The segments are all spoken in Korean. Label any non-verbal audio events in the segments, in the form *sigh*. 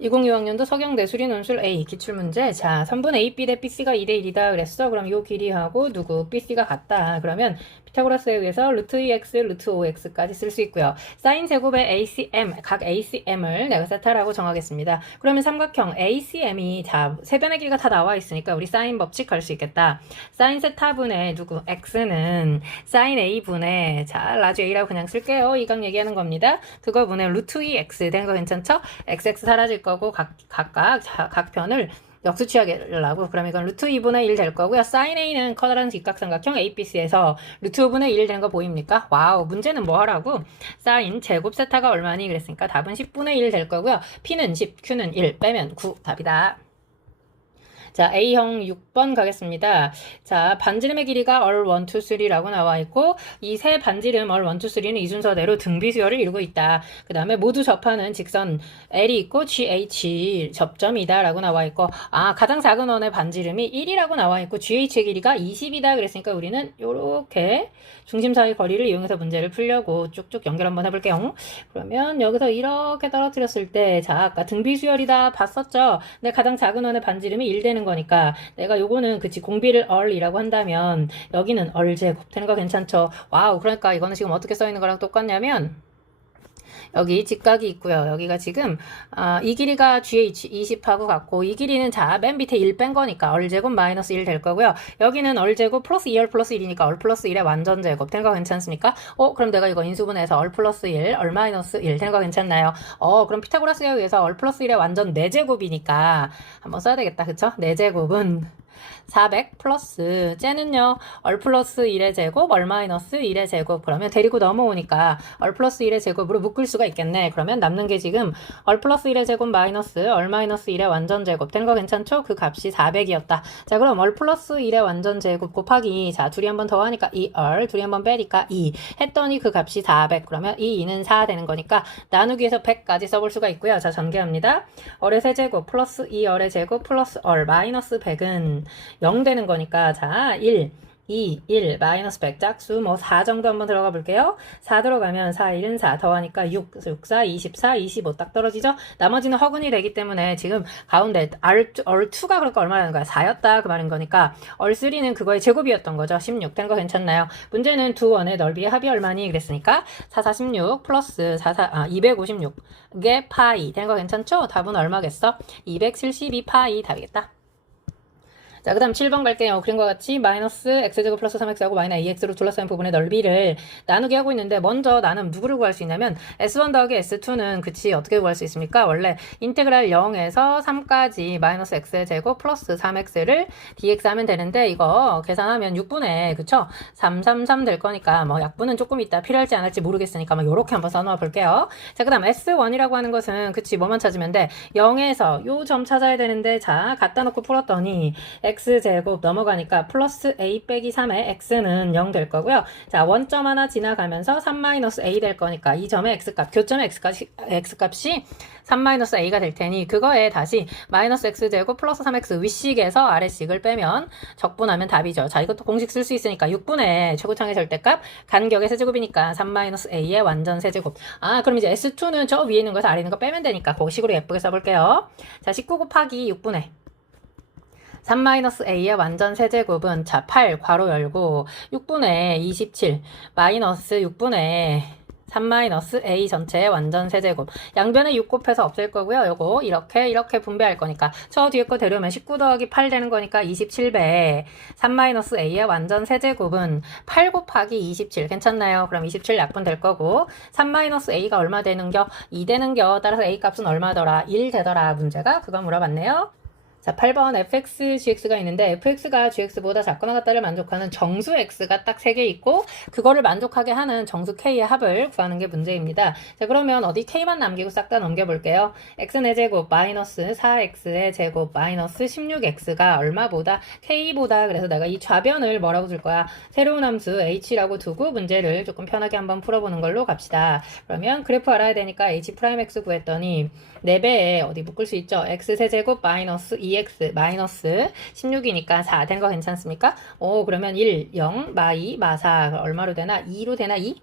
2026년도 서경대 수리 논술 A 기출문제. 자 3분 AB 대 BC가 2대 1이다 그랬어. 그럼 요 길이하고 누구 BC가 같다. 그러면 피타고라스에 의해서 루트 2x 루트 5x까지 쓸 수 있고요. 사인 제곱의 ACM 각 ACM을 내가 세타라고 정하겠습니다. 그러면 삼각형 ACM이 자 세변의 길이가 다 나와 있으니까 우리 사인 법칙 갈 수 있겠다. 사인 세타분의 누구? X는 사인 A분의 자 라지 A라고 그냥 쓸게요. 이각 얘기하는 겁니다. 그거 분의 루트 2x 되는 거 괜찮죠? xx 사라질 거고 각, 각각 자, 각 편을 역수 취하려고 그럼 이건 루트 2분의 1 될 거고요. 사인 A는 커다란 직각삼각형 ABC에서 루트 5분의 1 되는 거 보입니까? 와우 문제는 뭐 하라고? 사인 제곱 세타가 얼마니 그랬으니까 답은 10분의 1 될 거고요. P는 10, Q는 1 빼면 9 답이다. 자, A형 6번 가겠습니다. 자, 반지름의 길이가 얼 1, 2, 3라고 나와 있고, 이 세 반지름 얼 1, 2, 3는 이 순서대로 등비수열을 이루고 있다. 그 다음에 모두 접하는 직선 L이 있고 GH 접점이다 라고 나와 있고, 아, 가장 작은 원의 반지름이 1이라고 나와 있고, GH의 길이가 20이다. 그랬으니까 우리는 요렇게 중심 사이 거리를 이용해서 문제를 풀려고 쭉쭉 연결 한번 해볼게요. 그러면 여기서 이렇게 떨어뜨렸을 때, 자, 아까 등비수열이다 봤었죠? 근데 가장 작은 원의 반지름이 1 되는 거니까 내가 요거는 그치 공비를 얼이라고 한다면 여기는 얼제곱 되는 거 괜찮죠? 와우 그러니까 이거는 지금 어떻게 써 있는 거랑 똑같냐면 여기 직각이 있고요. 여기가 지금 아, 이 길이가 GH 20하고 같고 이 길이는 자 맨 밑에 1 뺀 거니까 얼 제곱 마이너스 1 될 거고요. 여기는 얼 제곱 플러스 2얼 플러스 1이니까 얼 플러스 1의 완전 제곱 된 거 괜찮습니까? 어 그럼 내가 이거 인수분해서 얼 플러스 1, 얼 마이너스 1된 거 괜찮나요? 어 그럼 피타고라스에 의해서 얼 플러스 1의 완전 4제곱이니까 한번 써야 되겠다. 그쵸? 4제곱은 400 플러스. 쟤는요 얼 플러스 1의 제곱 얼 마이너스 1의 제곱. 그러면 데리고 넘어오니까 얼 플러스 1의 제곱으로 묶을 수가 있겠네. 그러면 남는 게 지금 얼 플러스 1의 제곱 마이너스 얼 마이너스 1의 완전 제곱. 된 거 괜찮죠? 그 값이 400이었다. 자 그럼 얼 플러스 1의 완전 제곱 곱하기 자 둘이 한번 더 하니까 2얼 둘이 한번 빼니까 2 했더니 그 값이 400 그러면 이 2는 4 되는 거니까 나누기에서 100까지 써볼 수가 있고요. 자 전개합니다. 얼의 세제곱 플러스 2얼의 제곱 플러스 얼 마이너스 100은 0 되는 거니까 자 1, 2, 1, 마이너스 100 짝수 뭐 4 정도 한번 들어가 볼게요. 4 들어가면 4, 1은 4 더하니까 6, 6, 4, 24, 25 딱 떨어지죠? 나머지는 허근이 되기 때문에 지금 가운데 R, 얼2가 그럴까 얼마라는 거야? 4였다 그 말인 거니까 얼3는 그거의 제곱이었던 거죠. 16 된 거 괜찮나요? 문제는 두 원의 넓이의 합이 얼마니? 그랬으니까 4, 4, 16 플러스 4, 4, 아 256의 파이 된 거 괜찮죠? 답은 얼마겠어? 272 파이 답이겠다. 자, 그 다음 7번 갈게요. 그림과 같이 마이너스 x제곱 플러스 3x하고 마이너스 2x로 둘러싸인 부분의 넓이를 나누게 하고 있는데 먼저 나는 누구를 구할 수 있냐면 s1 더하기 s2는 그치 어떻게 구할 수 있습니까? 원래 인테그랄 0에서 3까지 마이너스 x제곱 플러스 3x를 dx 하면 되는데 이거 계산하면 6분의 그쵸? 333 될 거니까 뭐 약분은 조금 있다 필요할지 안 할지 모르겠으니까 막 요렇게 한번 써놓아 볼게요. 자, 그 다음 s1이라고 하는 것은 그치 뭐만 찾으면 돼? 0에서 요 점 찾아야 되는데 자 갖다 놓고 풀었더니 x제곱 넘어가니까 플러스 a 빼기 3의 x는 0 될 거고요. 자, 원점 하나 지나가면서 3 마이너스 a 될 거니까 이 점의 x값, 교점의 x값이, x값이 3 마이너스 a가 될 테니 그거에 다시 마이너스 x제곱 플러스 3x 윗식에서 아래식을 빼면 적분하면 답이죠. 자, 이것도 공식 쓸 수 있으니까 6분의 최고창의 절대값 간격의 세제곱이니까 3 마이너스 a의 완전 세제곱. 아, 그럼 이제 s2는 저 위에 있는 거에서 아래 있는 거 빼면 되니까 그 식으로 예쁘게 써볼게요. 자, 19 곱하기 6분의 3-a의 완전 세제곱은 자, 8 괄호 열고 6분의 27 마이너스 6분의 3-a 전체의 완전 세제곱. 양변에 6 곱해서 없앨 거고요. 요거 이렇게 이렇게 분배할 거니까 저 뒤에 거 데려오면 19 더하기 8 되는 거니까 27배 3-a의 완전 세제곱은 8 곱하기 27 괜찮나요? 그럼 27 약분 될 거고 3-a가 얼마 되는겨? 2 되는겨? 따라서 a 값은 얼마더라? 1 되더라. 문제가 그거 물어봤네요. 자, 8번 fx, gx가 있는데 fx가 gx보다 작거나 같다를 만족하는 정수 x가 딱 3개 있고 그거를 만족하게 하는 정수 k의 합을 구하는 게 문제입니다. 자, 그러면 어디 k만 남기고 싹 다 넘겨볼게요. x의 제곱 마이너스 4x의 제곱 마이너스 16x가 얼마보다 k보다 그래서 내가 이 좌변을 뭐라고 줄 거야? 새로운 함수 h라고 두고 문제를 조금 편하게 한번 풀어보는 걸로 갑시다. 그러면 그래프 알아야 되니까 h 프라임 x 구했더니 4배에 어디 묶을 수 있죠? x 세제곱 마이너스 2x 마이너스 16이니까 4 된 거 괜찮습니까? 오 그러면 1, 0, 마 2, 마 4 얼마로 되나? 2로 되나? 2?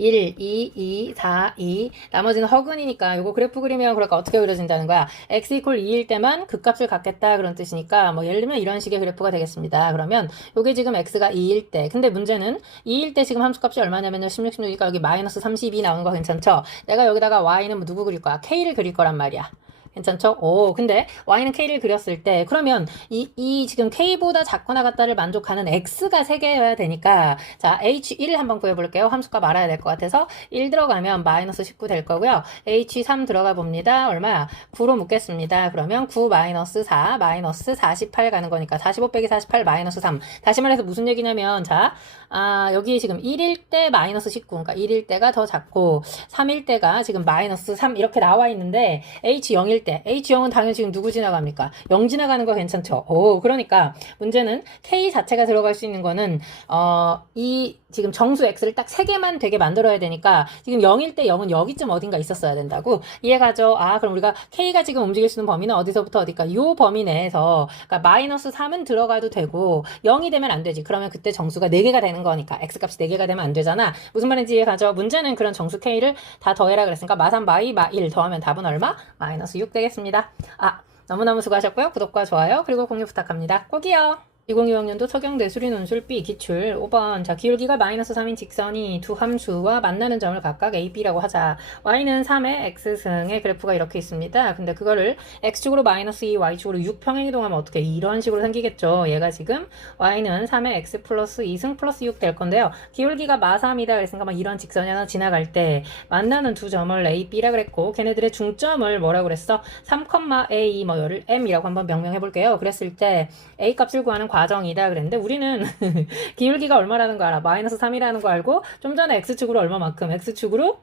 1, 2, 2, 4, 2. 나머지는 허근이니까 요거 그래프 그리면 그럴까 어떻게 그려진다는 거야? x 이퀄 2일 때만 극값을 갖겠다 그런 뜻이니까 뭐 예를 들면 이런 식의 그래프가 되겠습니다. 그러면 요게 지금 x가 2일 때. 근데 문제는 2일 때 지금 함수값이 얼마냐면요. 16, 16이니까 여기 마이너스 32 나오는 거 괜찮죠? 내가 여기다가 y는 뭐 누구 그릴 거야? k를 그릴 거란 말이야. 괜찮죠? 오, 근데 y는 k를 그렸을 때 그러면 이, 이 지금 k보다 작거나 같다를 만족하는 x가 3개여야 되니까 자, h1 한번 구해볼게요. 함수값 알아야 될 것 같아서 1 들어가면 마이너스 19 될 거고요. h3 들어가 봅니다. 얼마야? 9로 묶겠습니다. 그러면 9 마이너스 4 마이너스 48 가는 거니까 45 빼기 48 마이너스 3 다시 말해서 무슨 얘기냐면 자, 아, 여기 지금 1일 때 마이너스 19 그러니까 1일 때가 더 작고 3일 때가 지금 마이너스 3 이렇게 나와 있는데 h0일 때 H0은 당연히 지금 누구 지나갑니까? 0 지나가는 거 괜찮죠? 오, 그러니까 문제는 K 자체가 들어갈 수 있는 거는 어, 이 지금 정수 X를 딱 3개만 되게 만들어야 되니까 지금 0일 때 0은 여기쯤 어딘가 있었어야 된다고 이해가죠? 아, 그럼 우리가 K가 지금 움직일 수 있는 범위는 어디서부터 어디까? 요 범위 내에서 그러니까 마이너스 3은 들어가도 되고 0이 되면 안 되지. 그러면 그때 정수가 4개가 되는 거니까 X값이 4개가 되면 안 되잖아. 무슨 말인지 이해가죠? 문제는 그런 정수 K를 다 더해라 그랬으니까 마3 마이 마 1 더하면 답은 얼마? 마이너스 6 되겠습니다. 아, 너무너무 수고하셨고요. 구독과 좋아요, 그리고 공유 부탁합니다. 꼭이요. 2025년도 서경 내수리 논술 B 기출 5번. 자 기울기가 마이너스 3인 직선이 두 함수와 만나는 점을 각각 A, B라고 하자. Y는 3의 X승의 그래프가 이렇게 있습니다. 근데 그거를 X축으로 마이너스 2, Y축으로 6 평행이동하면 어떻게 이런 식으로 생기겠죠? 얘가 지금 Y는 3의 X 플러스 2승 플러스 6 될 건데요. 기울기가 마3이다 그랬으니까 막 이런 직선이 하나 지나갈 때 만나는 두 점을 A, B라 그랬고 걔네들의 중점을 뭐라고 그랬어? 3, A 뭐 열을 M이라고 한번 명명해 볼게요. 그랬을 때 A 값을 구하는 과 정이다 그랬는데 우리는 *laughs* 기울기가 얼마라는 거 알아. 마이너스 3이라는 거 알고 좀 전에 x축으로 얼마만큼 x축으로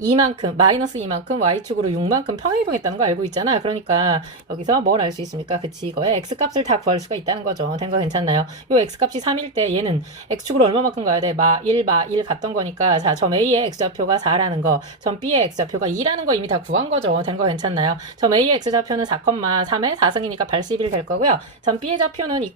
2만큼, 마이너스 2만큼, y축으로 6만큼 평행이동했다는 거 알고 있잖아. 그러니까 여기서 뭘 알 수 있습니까? 그치, 이거에 x값을 다 구할 수가 있다는 거죠. 된 거 괜찮나요? 요 x값이 3일 때 얘는 x축으로 얼마만큼 가야 돼? 마 1, 마 1 갔던 거니까 자, 점 A의 x좌표가 4라는 거, 점 B의 x좌표가 2라는 거 이미 다 구한 거죠. 된 거 괜찮나요? 점 A의 x좌표는 4, 3에 4승이니까 81 될 거고요. 점 B의 좌표는 2,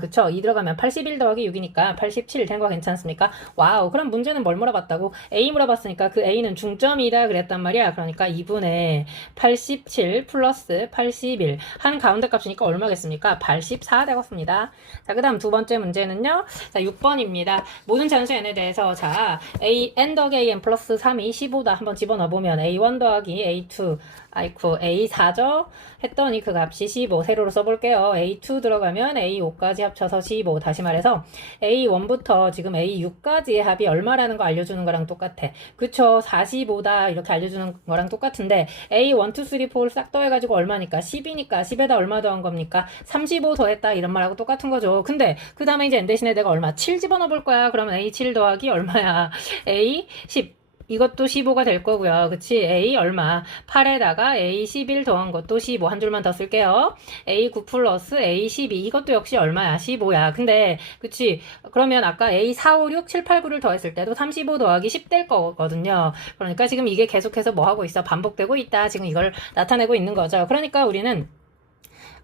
그쵸? 2 들어가면 81 더하기 6이니까 87 된 거 괜찮습니까? 와우. 그럼 문제는 뭘 물어봤다고? A 물어봤으니까 그 A는 중점 0.2다 그랬단 말이야. 그러니까 2분의 87 플러스 81. 한 가운데 값이니까 얼마겠습니까? 84 되겠습니다. 자, 그 다음 두 번째 문제는요. 자, 6번입니다. 모든 잔수 n에 대해서 자, a n 더하기 n 플러스 3이 15다 한번 집어넣어보면 a1 더하기 a2 아이쿠 A4죠? 했더니 그 값이 15 세로로 써볼게요. A2 들어가면 A5까지 합쳐서 15 다시 말해서 A1부터 지금 A6까지의 합이 얼마라는 거 알려주는 거랑 똑같아. 그쵸? 45다 이렇게 알려주는 거랑 똑같은데 A1, 2, 3, 4를 싹 더해가지고 얼마니까? 10이니까 10에다 얼마 더한 겁니까? 35 더했다 이런 말하고 똑같은 거죠. 근데 그 다음에 이제 N 대신에 내가 얼마? 7 집어넣어 볼 거야. 그러면 A7 더하기 얼마야? A10 이것도 15가 될 거고요. 그치? A 얼마? 8에다가 A11 더한 것도 15. 한 줄만 더 쓸게요. A9 플러스 A12. 이것도 역시 얼마야? 15야. 근데, 그치? 그러면 아까 A4, 5, 6, 7, 8, 9를 더했을 때도 35 더하기 10 될 거거든요. 그러니까 지금 이게 계속해서 뭐 하고 있어? 반복되고 있다. 지금 이걸 나타내고 있는 거죠. 그러니까 우리는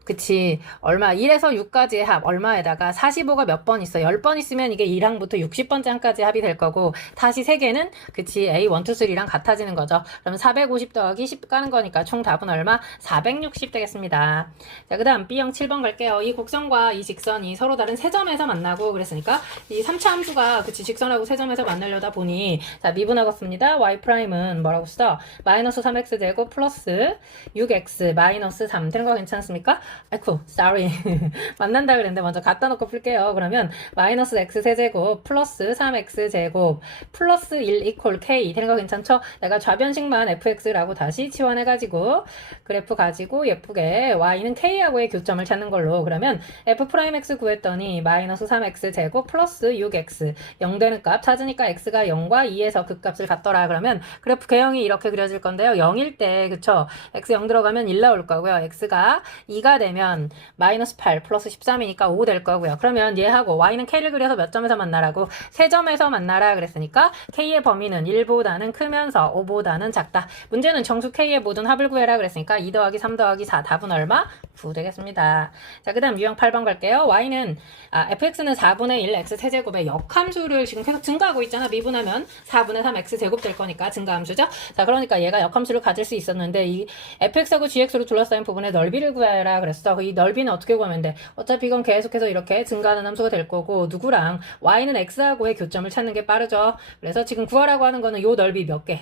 그치. 얼마, 1에서 6까지의 합, 얼마에다가 45가 몇 번 있어. 10번 있으면 이게 1항부터 60번째 항까지 합이 될 거고, 다시 3개는, 그치, A, 1, 2, 3랑 같아지는 거죠. 그러면 450 더하기 10 까는 거니까 총 답은 얼마? 460 되겠습니다. 자, 그 다음 B형 7번 갈게요. 이 곡선과 이 직선이 서로 다른 세 점에서 만나고, 그랬으니까, 이 3차 함수가, 그치, 직선하고 세 점에서 만나려다 보니, 자, 미분하겠습니다. Y''은 뭐라고 써? 마이너스 3x제곱 플러스 6x 마이너스 3 되는 거 괜찮습니까? 아이쿠, sorry. *laughs* 만난다 그랬는데 먼저 갖다 놓고 풀게요. 그러면 마이너스 x 세제곱 플러스 3x 제곱 플러스 1 이퀄 k 되는 거 괜찮죠? 내가 좌변식만 fx라고 다시 치환해가지고 그래프 가지고 예쁘게 y는 k하고의 교점을 찾는 걸로 그러면 f 프라임 x 구했더니 마이너스 3x 제곱 플러스 6x 0 되는 값 찾으니까 x가 0과 2에서 극값을 갖더라. 그러면 그래프 개형이 이렇게 그려질 건데요. 0일 때 그쵸? x 0 들어가면 1 나올 거고요. x가 2가 되면 마이너스 8 플러스 13이니까 5 될 거고요. 그러면 얘하고 y는 k를 그려서 몇 점에서 만나라고? 세 점에서 만나라 그랬으니까 k의 범위는 1보다는 크면서 5보다는 작다. 문제는 정수 k의 모든 합을 구해라 그랬으니까 2 더하기 3 더하기 4 답은 얼마? 9 되겠습니다. 자, 그 다음 유형 8번 갈게요. y는, 아, fx는 4분의 1 x 세제곱의 역함수를 지금 계속 증가하고 있잖아. 미분하면 4분의 3 x 제곱 될 거니까 증가함수죠. 자, 그러니까 얘가 역함수를 가질 수 있었는데 이 fx하고 gx로 둘러싸인 부분의 넓이를 구하라 그랬 어. 이 넓이는 어떻게 구하면 돼? 어차피 이건 계속해서 이렇게 증가하는 함수가 될 거고 누구랑 y는 x하고의 교점을 찾는 게 빠르죠. 그래서 지금 구하라고 하는 거는 요 넓이 몇 개?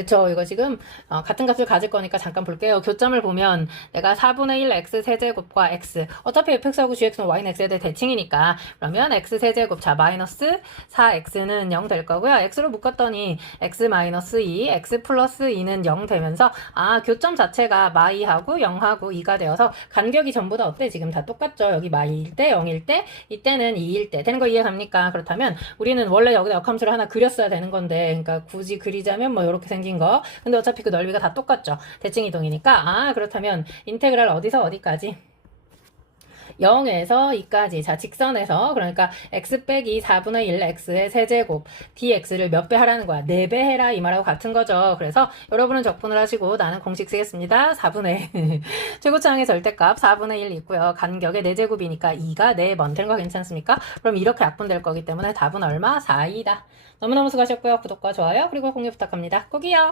그쵸. 이거 지금 어, 같은 값을 가질 거니까 잠깐 볼게요. 교점을 보면 내가 4분의 1 x 세제곱과 x 어차피 fx하고 gx는 y는 x에 대해 대칭이니까 그러면 x 세제곱 자 마이너스 4x는 0 될 거고요. x로 묶었더니 x 마이너스 2 x 플러스 2는 0 되면서 아 교점 자체가 마이하고 0하고 2가 되어서 간격이 전부 다 어때? 지금 다 똑같죠. 여기 마이일 때 0일 때 이때는 2일 때 되는 거 이해 갑니까? 그렇다면 우리는 원래 여기다 역함수를 하나 그렸어야 되는 건데 그러니까 굳이 그리자면 뭐 이렇게 생긴 거. 근데 어차피 그 넓이가 다 똑같죠. 대칭 이동이니까. 아 그렇다면 인테그랄 어디서 어디까지 0에서 2까지 자 직선에서. 그러니까 x 빼기 4분의 1 x의 세제곱 dx를 몇 배 하라는 거야? 4배 해라 이 말하고 같은 거죠. 그래서 여러분은 적분을 하시고 나는 공식 쓰겠습니다. 4분의 *laughs* 최고차항의 절대값 4분의 1 있고요. 간격의 4제곱이니까 2가 4번. 되는 거 괜찮습니까? 그럼 이렇게 약분될 거기 때문에 답은 얼마? 4이다. 너무너무 수고하셨고요. 구독과 좋아요 그리고 공유 부탁합니다. 꼭이요